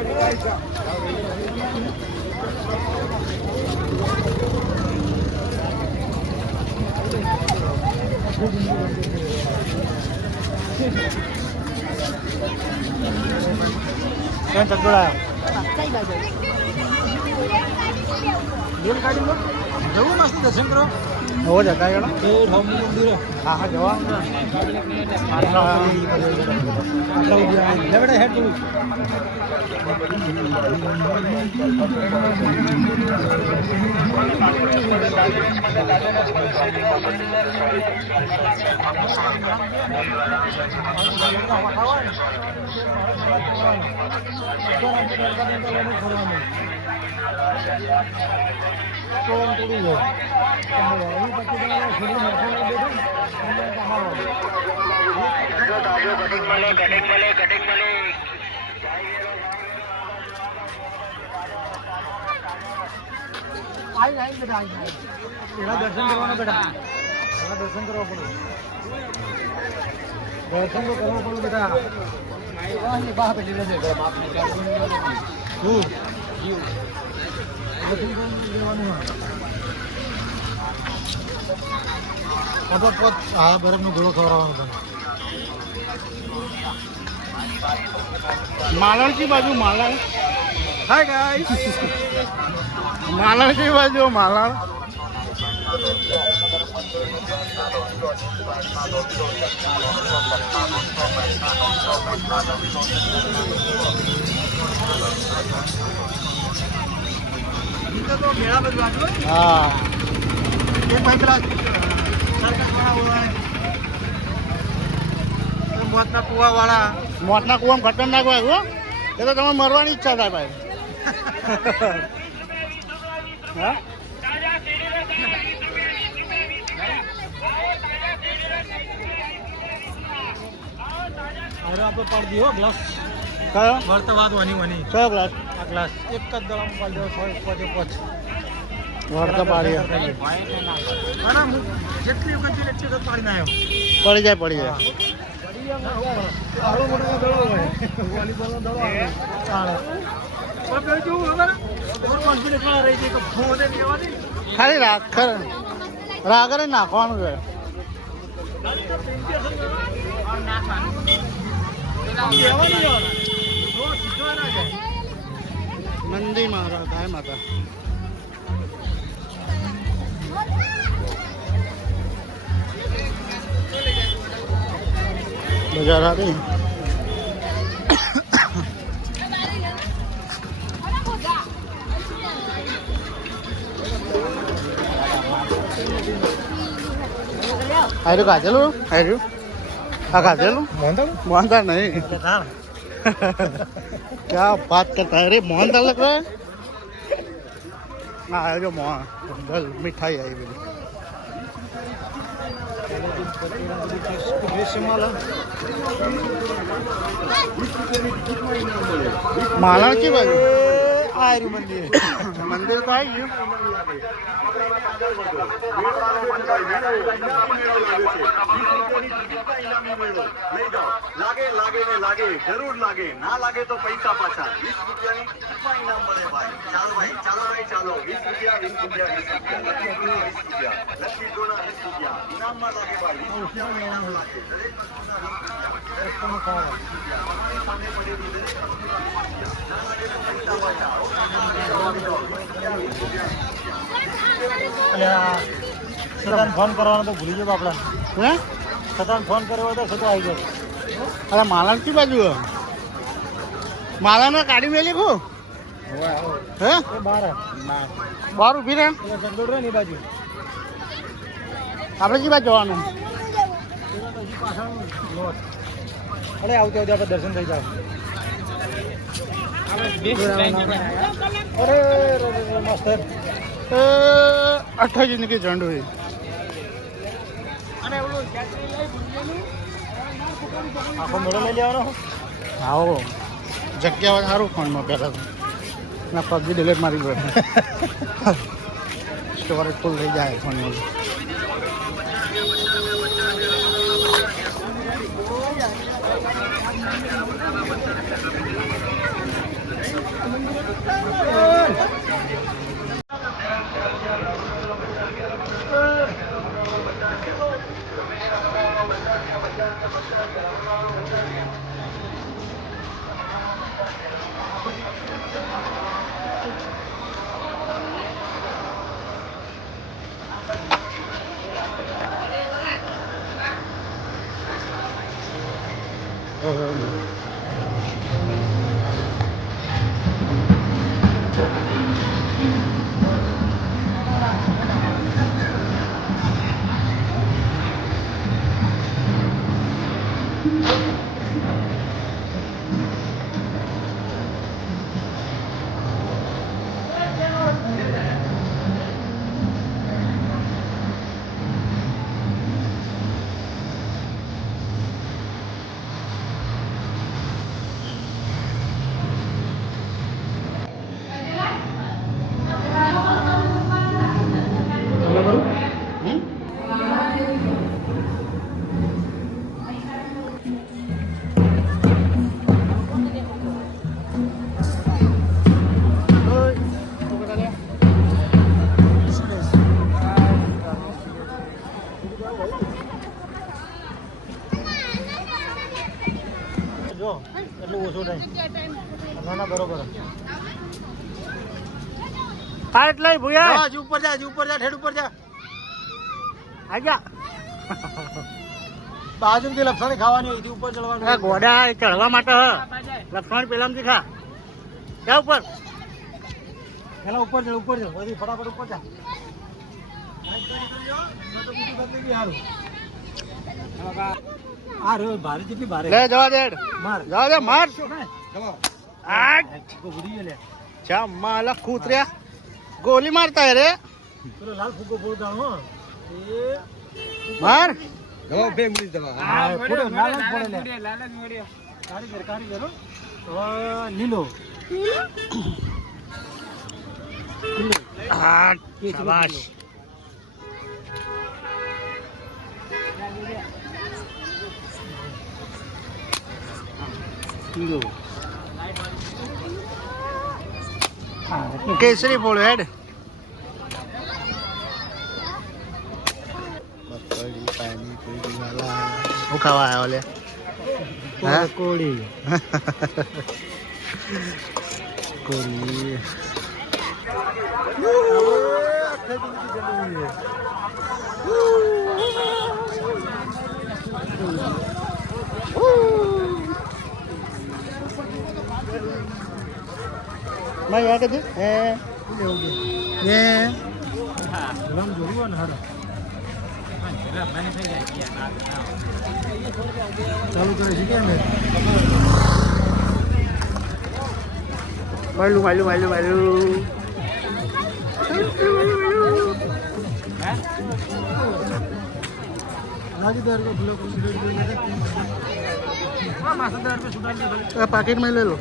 ક્યાં ચકડોળા બેલ કાઢી લો જવું મસ્ત દર્શન કરો હો જતા ગયો એ ઠામનું મંદિર હા હા જવાનું લેવડે હેડ તું દર્શન કરવાના બેટા દર્શન કરવા પડે દર્શન તો કરવા પડે બેટા બહાર પેલી દર્શન હા બરફનો ઘોડો ખવડાવવાનો માલણ की बाजू मालण हाय गाइस मालण की बाजू मालण तो मेरा बाजू हाँ ये पैदरा મોતના કુવા વાળા મોતના કુવામાં ખતરનાક હોય હો એ તો તમે મરવાની ઈચ્છા થાય ભાઈ હા અરે આપણે પાડી દીધો ગ્લાસ કયો વર્તવાદ વાની કયો ગ્લાસ આ ગ્લાસ એક જ દળામાં પાડી દેવો 6 પોચ વર્ત પાડી જેટલી વખત એટલી વખત પાડી ના આવ્યો પડી જાય ખાલી રાગ નાખવાનું છે મંદી મારા ગાય માતા બજાર આવી આયરું કાજેલું આયરું આ કાજેલું મોહનદાર નહીં क्या बात करता है अरे मोहनदार लग रहा है हाँ जो मोहन मिठाई आई मेरी मालण की बाजू आयरू मंदिर मंदिर तो आई गયું लागे लागे ने लागे जरूर लागे ना लागे तो पैसा पाछा 20 રૂપિયાની ઇનામ મળે ભાઈ ચાલો ભાઈ ચાલો 20 રૂપિયા 20 રૂપિયા 20 રૂપિયા લકી ડોલા 20 રૂપિયા ઇનામમાં લાગે ભાઈ 20 રૂપિયા ઇનામ લાગે દરેક સદાન ફોન કરવાનો તો ભૂલી ગયો આપણા હે સદાન ફોન કર્યો તો સદા આવી ગયો અરે માલણ की बाजू माला काढ़ी मेली को है बार उभी रे बाजू આપણે કી બાજુ જવાનું અરે આવતે આવતે આપણે દર્શન થઈ જાવ અરે માસ્ટર 28 જિંદગી જંડ હોય અને ઓલો આખો મેળો લઈ લેવાનો આવો જગ્યા સારું ફોનમાં પહેલાં તો ના પબજી ડિલીટ મારી પડે સ્ટોરેજ ફૂલ થઈ જાય ફોનમાં જો એટલું ઓછું ટાઈમ ના ના બરોબર હા એટલે ભૂયા હજી ઉપર જા ઠેડ ઉપર જા આજા બાજુથી લપસણી ખાવાની અહીંથી ઉપર ચડવાનું ગોડા ચડવા માટે લપસણ પેલામથી ખા ક્યાં ઉપર પેલા ઉપર ચડ બધી ફટાફટ ઉપર જા આ રહ્યો ભારે જેટલી ભારે લે જવા દે માર જવા દે માર આ ગુડી લે ચા માલા કૂતર્યા ગોલી મારતા હે રે પેલો લાલ ફુગ્ગો બોલતા હો એ માર દવા બે મિનિટ દવા હા ફોડે લાલ મોડે કારીગર હો લીલો હા શાબાશ केसरी फूल हेड वो खावा है वाले कोड़ी कोड़ी मैं यहाँ के ये रंग जोड़ो ना हर चालू करे છે કેમ માલું लागी दर को ब्लॉक सिलेक्ट कर लेते हां मासदार पे सुधार ले पैकेट में ले लो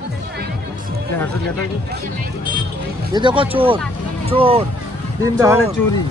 क्या लेता ये देखो चोर दिन दहाड़े चोरी